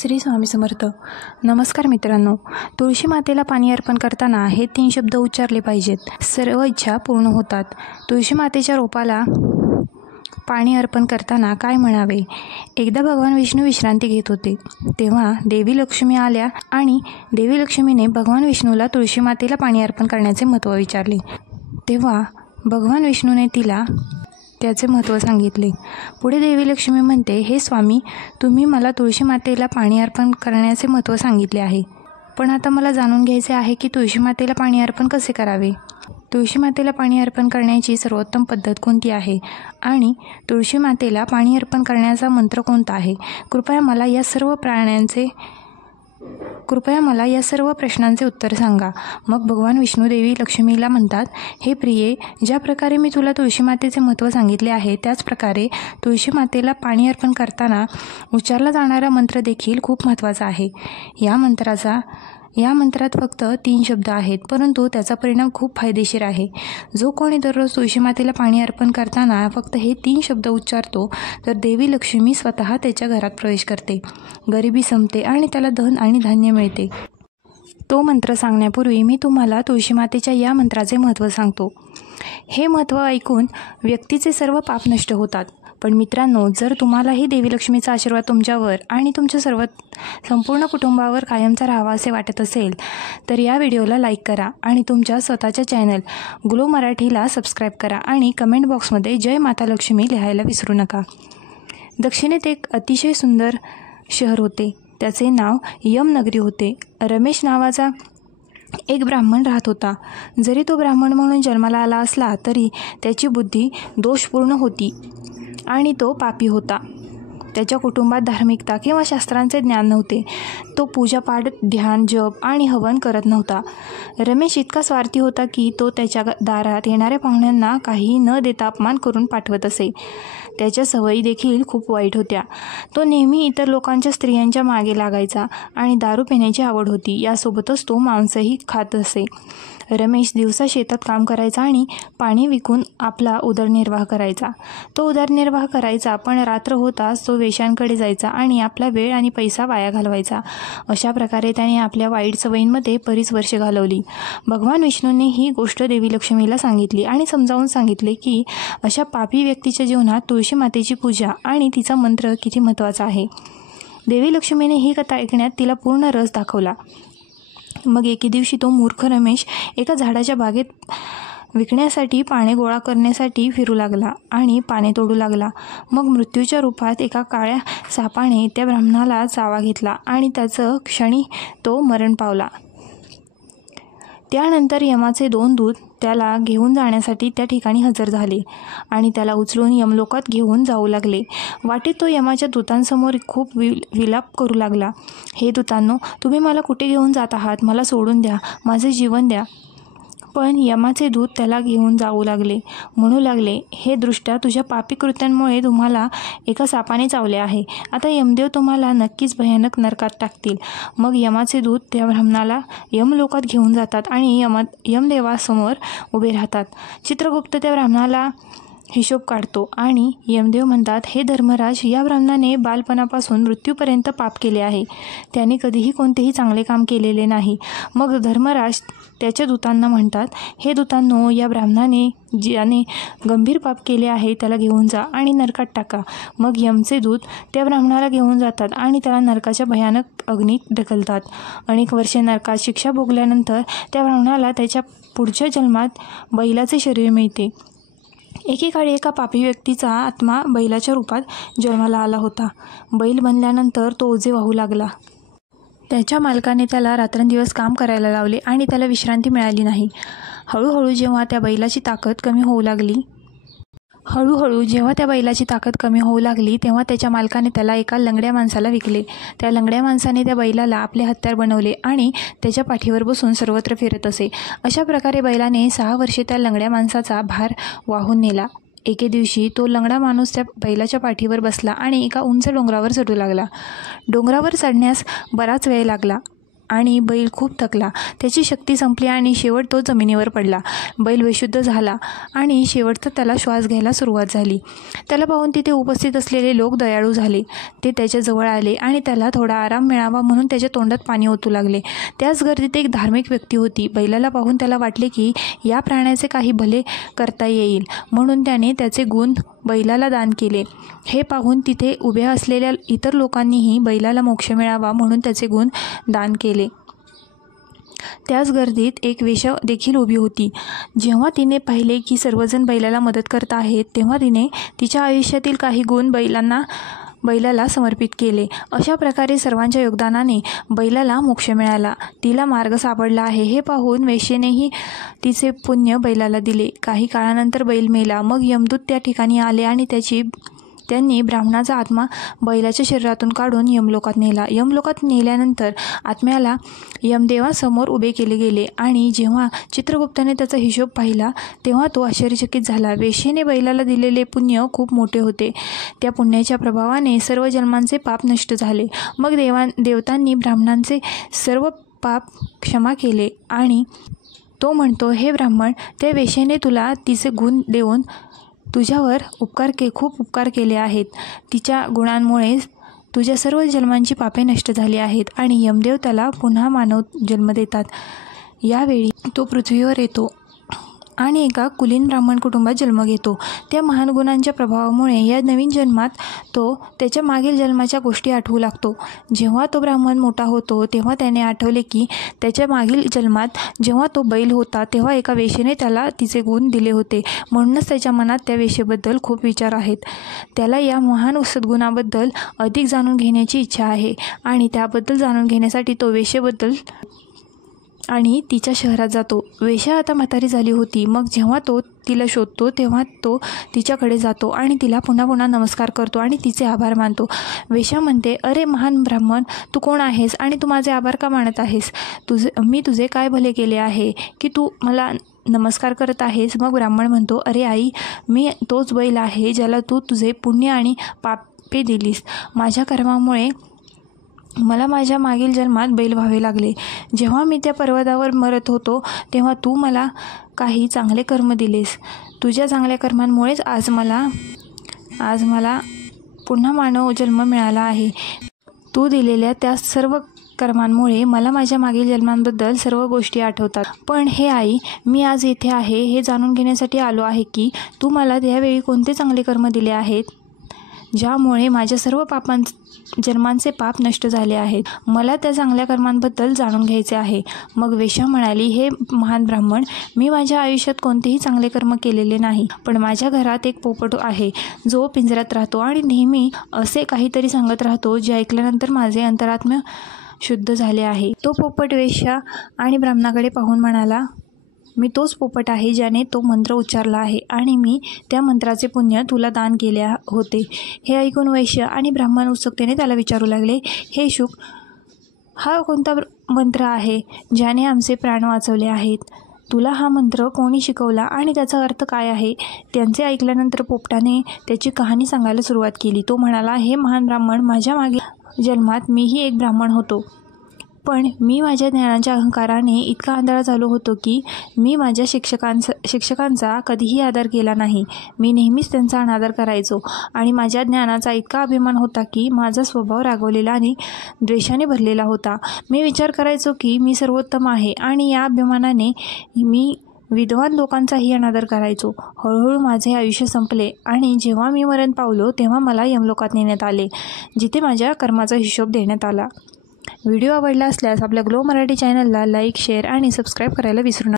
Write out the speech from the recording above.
श्री स्वामी समर्थ. नमस्कार मित्रांनो. तुळशी मातेला पाणी अर्पण करताना हे 3 शब्द उच्चारले पाहिजेत. सर्व इच्छा पूर्ण होतात. तुळशी मातेच्या रोपाला पाणी अर्पण करताना काय म्हणावे? एकदा भगवान विष्णू विश्रांती घेत होते. तेव्हा देवी लक्ष्मी आल्या आणि देवी लक्ष्मीने भगवान विष्णूला तुळशी मातेला पाणी अर्पण करण्याचे महत्त्व विचारले. तेव्हा भगवान विष्णूने तिला त्याचे महत्त्व सांगितले. पुढे देवी लक्ष्मी म्हणते, हे स्वामी, तुम्ही मला तुळशी मातेला पाणी अर्पण करण्याचे महत्त्व सांगितले आहे, पण आता मला जाणून घ्यायचे आहे की तुळशी मातेला पाणी अर्पण कसे करावे. तुळशी मातेला पाणी अर्पण करण्याची सर्वोत्तम पद्धत कोणती आहे आणि तुळशी मातेला पाणी अर्पण करण्याचा मंत्र कोणता आहे? कृपया मला या सर्व प्रश्नांचे उत्तर सांगा. मग भगवान विष्णू देवी लक्ष्मीला म्हणतात, हे प्रिये, ज्या प्रकारे मी तुला तुळशी मातेचे महत्त्व सांगितले आहे त्याच प्रकारे तुळशी मातेला पाणी अर्पण करताना उच्चारला जाणारा मंत्र देखील खूप महत्त्वाचा आहे. या मंत्रात फक्त 3 शब्द आहेत, परंतु त्याचा परिणाम खूप फायदेशीर आहे. जो कोणी दररोज तुळशी मातेला पाणी अर्पण करताना फक्त हे 3 शब्द उच्चारतो तर देवी लक्ष्मी स्वतः त्याच्या घरात प्रवेश करते, गरिबी संपते आणि त्याला धन आणि धान्य मिळते. तो मंत्र सांगण्यापूर्वी मी तुम्हाला तुळशी मातेच्या या मंत्राचे महत्त्व सांगतो. हे महत्त्व ऐकून व्यक्तीचे सर्व पाप नष्ट होतात. पण मित्रांनो, जर तुम्हालाही देवी लक्ष्मीचा आशीर्वाद तुमच्यावर आणि तुमच्या संपूर्ण कुटुंबावर कायमचा राहावा असे वाटत असेल तर या व्हिडिओला लाईक करा आणि तुमच्या स्वतःच्या चॅनल ग्लो मराठीला सबस्क्राईब करा आणि कमेंट बॉक्समध्ये जय माता लक्ष्मी लिहायला विसरू नका. दक्षिणेत एक अतिशय सुंदर शहर होते. त्याचे नाव यमनगरी होते. रमेश नावाचा एक ब्राह्मण राहत होता. जरी तो ब्राह्मण म्हणून जन्माला आला असला तरी त्याची बुद्धी दोषपूर्ण होती आणि तो पापी होता. त्याच्या कुटुंबात धार्मिकता किंवा शास्त्रांचे ज्ञान नव्हते. तो पूजापाठ, ध्यान, जप आणि हवन करत नव्हता. रमेश इतका स्वार्थी होता की तो त्याच्या दारात येणाऱ्या पाहुण्यांना काही न देता अपमान करून पाठवत असे. त्याच्या सवयी देखील खूप वाईट होत्या. तो नेहमी इतर लोकांच्या स्त्रियांच्या मागे लागायचा आणि दारू पिण्याची आवड होती. यासोबतच तो मांसही खात असे. रमेश दिवसा शेतात काम करायचा आणि पाणी विकून आपला उदरनिर्वाह करायचा. तो उदरनिर्वाह करायचा, पण रात्र होताच तो वेश्यांकडे जायचा आणि आपला वेळ आणि पैसा वाया घालवायचा. अशा प्रकारे त्याने आपल्या वाईट सवयींमध्ये बरीच वर्षे घालवली. भगवान विष्णूंनी ही गोष्ट देवी लक्ष्मीला सांगितली आणि समजावून सांगितले की अशा पापी व्यक्तीच्या जीवनात तुळशी मातेची पूजा आणि तिचा मंत्र किती महत्त्वाचा आहे. देवी लक्ष्मीने ही कथा ऐकण्यात तिला पूर्ण रस दाखवला. मग एके दिवशी तो मूर्ख रमेश एका झाडाच्या बागेत विकण्यासाठी पाने गोळा करण्यासाठी फिरू लागला आणि पाने तोडू लागला. मग मृत्यूच्या रूपात एका काळ्या सापाने त्या ब्राह्मणाला चावा घेतला आणि त्याचं क्षणी तो मरण पावला. त्यानंतर यमाचे 2 दूत त्याला घेऊन जाण्यासाठी त्या ठिकाणी हजर झाले आणि त्याला उचलून यमलोकात घेऊन जाऊ लागले. वाटेत तो यमाच्या दूतांसमोर खूप विलाप करू लागला. हे दूतांनो, तुम्ही मला कुठे घेऊन जात आहात? मला सोडून द्या, माझे जीवन द्या. पण यमाचे दूत त्याला घेऊन जाऊ लागले. म्हणू लागले, हे दृष्ट्या, तुझ्या पापी कृत्यांमुळे तुम्हाला एका सापाने चावले आहे. आता यमदेव तुम्हाला नक्कीच भयानक नरकात टाकतील. मग यमाचे दूत त्या ब्राह्मणाला यमलोकात घेऊन जातात आणि यमदेवासमोर उभे राहतात. चित्रगुप्त त्या ब्राह्मणाला हिशोब काढतो आणि यमदेव म्हणतात, हे धर्मराज, या ब्राह्मणाने बालपणापासून मृत्यूपर्यंत पाप केले आहे. त्याने कधीही कोणतेही चांगले काम केलेले नाही. मग धर्मराज त्याच्या दूतांना म्हणतात, हे दूतांनो, या ब्राह्मणाने ज्याने गंभीर पाप केले आहे त्याला घेऊन जा आणि नरकात टाका. मग यमचे दूत त्या ब्राह्मणाला घेऊन जातात आणि त्याला नरकाच्या भयानक अग्नीत ढकलतात. अनेक वर्षे नरकात शिक्षा भोगल्यानंतर त्या ब्राह्मणाला त्याच्या पुढच्या जन्मात बैलाचे शरीर मिळते. एकेकाळी एका पापी व्यक्तीचा आत्मा बैलाच्या रूपात जन्माला आला होता. बैल बनल्यानंतर तो ओझे वाहू लागला. त्याच्या मालकाने त्याला रात्रंदिवस काम करायला लावले आणि त्याला विश्रांती मिळाली नाही. हळूहळू जेव्हा त्या बैलाची ताकद कमी होऊ लागली तेव्हा त्याच्या मालकाने त्याला एका लंगड्या माणसाला विकले. त्या लंगड्या माणसाने त्या बैलाला आपले हत्यार बनवले आणि त्याच्या पाठीवर बसून सर्वत्र फिरत असे. अशा प्रकारे बैलाने 6 वर्षे त्या लंगड्या माणसाचा भार वाहून नेला. एके दिवशी तो लंगडा माणूस त्या बैलाच्या पाठीवर बसला आणि एका उंच डोंगरावर चढू लागला. डोंगरावर चढण्यास बराच वेळ लागला आणि बैल खूप थकला. त्याची शक्ती संपली आणि शेवट तो जमिनीवर पडला. बैल बेशुद्ध झाला आणि शेवटचा त्याला श्वास घ्यायला सुरुवात झाली. त्याला पाहून तिथे उपस्थित असलेले लोक दयाळू झाले. ते त्याच्या जवळ आले आणि त्याला थोडा आराम मिळावा म्हणून त्याच्या तोंडात पाणी ओतू लागले. त्याच गर्दीत एक धार्मिक व्यक्ती होती. बैलाला पाहून त्याला वाटले की या प्राण्याचे काही भले करता येईल, म्हणून त्याने त्याचे गुण बैलाला दान केले. हे पाहून तिथे उभ्या असलेल्या इतर लोकांनीही बैलाला मोक्ष मिळावा म्हणून त्याचे गुण दान केले. त्याच गर्दीत एक वेश्या देखील उभी होती. जेव्हा तिने पाहिले की सर्वजण बैलाला मदत करत आहेत, तेव्हा तिने तिच्या आयुष्यातील काही गुण बैलाला समर्पित केले. अशा प्रकारे सर्वांच्या योगदानाने बैलाला मोक्ष मिळाला. तिला मार्ग सापडला आहे हे पाहून वेश्येनेही तिचे पुण्य बैलाला दिले. काही काळानंतर बैल मेला. मग यमदूत त्या ठिकाणी आले आणि त्यांनी ब्राह्मणाचा आत्मा बैलाच्या शरीरातून काढून यमलोकात नेला. यमलोकात नेल्यानंतर आत्म्याला यमदेवासमोर उभे केले गेले आणि जेव्हा चित्रगुप्ताने त्याचा हिशोब पाहिला तेव्हा तो आश्चर्यचकित झाला. वेश्येने बैलाला दिलेले पुण्य खूप मोठे होते. त्या पुण्याच्या प्रभावाने सर्व जन्मांचे पाप नष्ट झाले. मग देवतांनी ब्राह्मणांचे सर्व पाप क्षमा केले आणि तो म्हणतो, हे ब्राह्मण, त्या वेश्येने तुला तिचे गुण देऊन तुझ्यावर खूप उपकार केले आहेत. तिच्या गुणांमुळे तुझ्या सर्व जन्मांची पापे नष्ट झाली आहेत आणि यमदेव त्याला पुन्हा मानव जन्म देतात. यावेळी तो पृथ्वीवर येतो आणि एका कुलीन ब्राह्मण कुटुंबात जन्म घेतो. त्या महान गुणांच्या प्रभावामुळे या नवीन जन्मात तो त्याच्या मागील जन्माच्या गोष्टी आठवू लागतो. जेव्हा तो ब्राह्मण मोठा होतो तेव्हा त्याने आठवले की त्याच्या मागील जन्मात जेव्हा तो बैल होता तेव्हा एका वेश्येने त्याला तिचे गुण दिले होते. म्हणूनच त्याच्या मनात त्या वेश्येबद्दल खूप विचार आहेत. त्याला या महान सद्गुणाबद्दल अधिक जाणून घेण्याची इच्छा आहे आणि त्याबद्दल जाणून घेण्यासाठी तो वेश्येबद्दल आणि तिच्या शहरात जातो. वेश्या आता म्हातारी झाली होती. मग जेव्हा तो तिला शोधतो तेव्हा तो तिच्याकडे जातो आणि तिला पुन्हा पुन्हा नमस्कार करतो आणि तिचे आभार मानतो. वेश्या म्हणते, अरे महान ब्राह्मण, तू कोण आहेस आणि तू माझे आभार का मानत आहेस? मी तुझे काय भले केले आहे की तू मला नमस्कार करत आहेस? मग ब्राह्मण म्हणतो, अरे आई, मी तोच बैल आहे ज्याला तू तुझे पुण्य आणि पापे दिलीस. माझ्या कर्मामुळे मला माझ्या मागील जन्मात बैल व्हावे लागले. जेव्हा मी त्या पर्वतावर मरत होतो तेव्हा तू मला काही चांगले कर्म दिलेस. तुझ्या चांगल्या कर्मांमुळेच आज मला पुन्हा मानव जन्म मिळाला आहे. तू दिलेल्या त्या सर्व कर्मांमुळे मला माझ्या मागील जन्मांबद्दल सर्व गोष्टी आठवतात. पण हे आई, मी आज येथे आहे हे जाणून घेण्यासाठी आलो आहे की तू मला त्यावेळी कोणते चांगले कर्म दिले आहेत ज्यामुळे माझ्या सर्व जन्मांचे पाप नष्ट झाले आहेत. मला त्या चांगल्या कर्मांबद्दल जाणून घ्यायचे आहे. मग वेश्या म्हणाली, हे महान ब्राह्मण, मी माझ्या आयुष्यात कोणतेही चांगले कर्म केलेले नाही. पण माझ्या घरात एक पोपट आहे जो पिंजऱ्यात राहतो आणि नेहमी असे काहीतरी सांगत राहतो जे ऐकल्यानंतर माझे अंतरात्मा शुद्ध झाले आहे. तो पोपट वेश्या आणि ब्राह्मणाकडे पाहून म्हणाला, मी तोच पोपट आहे ज्याने तो मंत्र उच्चारला आहे आणि मी त्या मंत्राचे पुण्य तुला दान केले होते. हे ऐकून वैश्य आणि ब्राह्मण उत्सुकतेने त्याला विचारू लागले, हे शुक, हा कोणता मंत्र आहे ज्याने आमचे प्राण वाचवले आहेत? तुला हा मंत्र कोणी शिकवला आणि त्याचा अर्थ काय आहे? त्यांचे ऐकल्यानंतर पोपटाने त्याची कहाणी सांगायला सुरुवात केली. तो म्हणाला, हे महान ब्राह्मण, माझ्या मागील जन्मात मीही एक ब्राह्मण होतो. पण मी माझ्या ज्ञानाच्या अहंकाराने इतका आंधळा झालो होतो की मी माझ्या शिक्षकांचा कधीही आदर केला नाही. मी नेहमीच त्यांचा अनादर करायचो आणि माझ्या ज्ञानाचा इतका अभिमान होता की माझा स्वभाव रागवलेला आणि द्वेषाने भरलेला होता. मी विचार करायचो की मी सर्वोत्तम आहे आणि या अभिमानाने मी विद्वान लोकांचाही अनादर करायचो. हळूहळू माझे आयुष्य संपले आणि जेव्हा मी मरण पावलो तेव्हा मला यमलोकात नेण्यात आले, जिथे माझ्या कर्माचा हिशोब देण्यात आला. व्हिडिओ आवडला असल्यास आपल्या ग्लो मराठी चॅनलला लाईक, शेअर आणि सबस्क्राईब करायला विसरू नका.